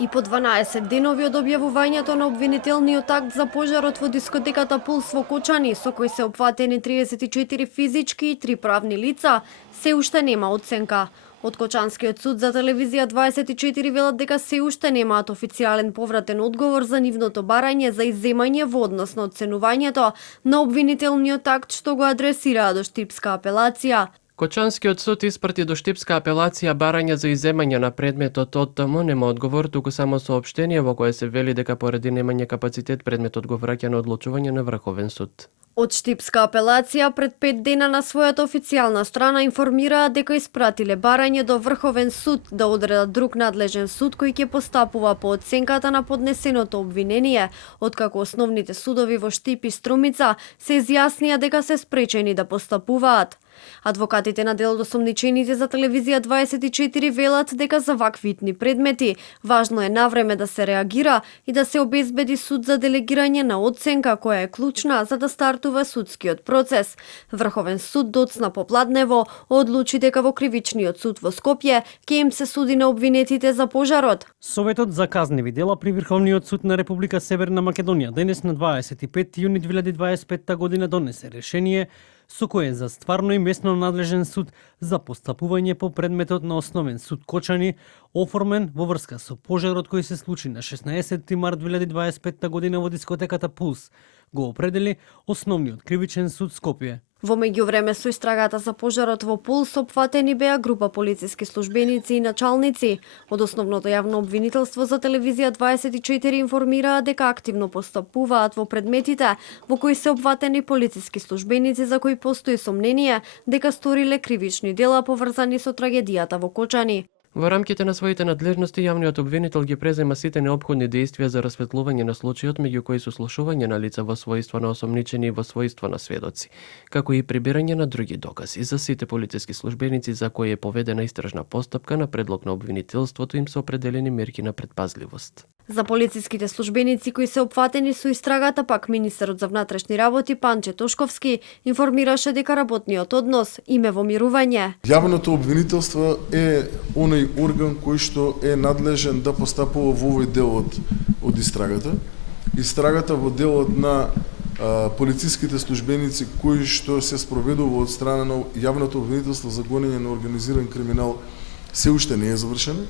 И по 12 денови од објавувањето на обвинителниот акт за пожарот во дискотеката Пулс во Кочани, со кој се опфатени 34 физички и 3 правни лица, се уште нема оценка. Од Кочанскиот суд за телевизија 24 велат дека се уште немаат официјален повратен одговор за нивното барање за изземање во однос на оценувањето на обвинителниот акт што го адресираа до Штипска апелација. Кочанскиот суд испрати до Штипска апелација барање за изземање на предметот ОТМ, нема одговор, туку само соопштение во кое се вели дека поради немање капацитет предметот го враќа на одлучување на Врховен суд. Од Штипска апелација пред 5 дена на својата официјална страна информираа дека испратиле барање до Врховен суд да одредат друг надлежен суд кој ќе постапува по оценката на поднесеното обвинение, откако основните судови во Штип и Струмица се изјаснија дека се спречени да постапуваат. Адвокатите на дел од осомничените за телевизија 24 велат дека за ваквитни предмети важно е навреме да се реагира и да се обезбеди суд за делегирање на оценка која е клучна за да стартува судскиот процес. Врховен суд доцна попладнево одлучи дека во кривичниот суд во Скопје ќе им се суди на обвинетите за пожарот. Советот за казневи дела при Врховниот суд на Република Северна Македонија денес на 25 јуни 2025 година донесе решение со кое за стварно и местно надлежен суд за постапување по предметот на Основен суд Кочани, оформен во врска со пожарот кој се случи на 16 март 2025 година во дискотеката Пулс, го определи Основниот кривичен суд Скопје. Во меѓувреме со истрагата за пожарот во Пулс опфатени беа група полициски службеници и началници. Од основното јавно обвинителство за телевизија 24 информираа дека активно постапуваат во предметите во кои се опфатени полициски службеници за кои постои сомнение дека сториле кривични дела поврзани со трагедијата во Кочани. Во рамките на своите надлежности, јавниот обвинител ги презема сите неопходни действија за расветлување на случајот, меѓу кои се слушување на лица во својство на осомничени и во својство на сведоци, како и прибирање на други докази за сите полициски службеници за кои е поведена истражна постапка на предлог на обвинителството им се определени мерки на предпазливост. За полициските службеници кои се опфатени со истрагата пак министерот за внатрешни работи Панче Тошковски информираше дека работниот однос им е во мирување. Јавното обвинителство е оној орган кој што е надлежен да постапува во овој дел од истрагата. Истрагата во делот на полициските службеници кои што се спроведува од страна на јавното обвинителство за гонење на организиран криминал се уште не е завршена.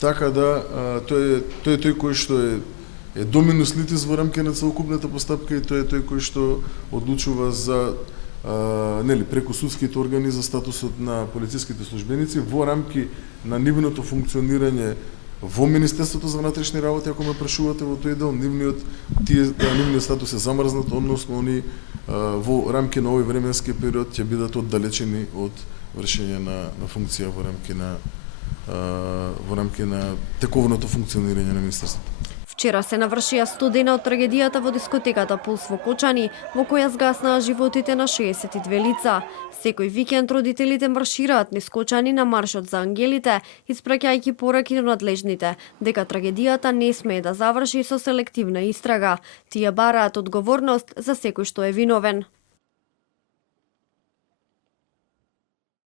Така да тој е тој кој што е доминус литис во рамки на целокупната постапка и тој е тој кој што одлучува за преку судските органи за статусот на полициските службеници во рамки на нивното функционирање во Министерството за внатрешни работи, ако ме прашувате во тој дел, нивниот статус е замрзнат, односно они во рамки на овој временски период ќе бидат оддалечени од вршење на функција во рамки на тековното функционирање на Министерството. Вчера се навршија 100 дена од трагедијата во дискотеката Пулс во Кочани, во која згаснаа животите на 62 лица. Секој викенд родителите маршираат низ Кочани на маршот за ангелите, испраќајќи пораки на надлежните, дека трагедијата не смее да заврши со селективна истрага. Тие бараат одговорност за секој што е виновен.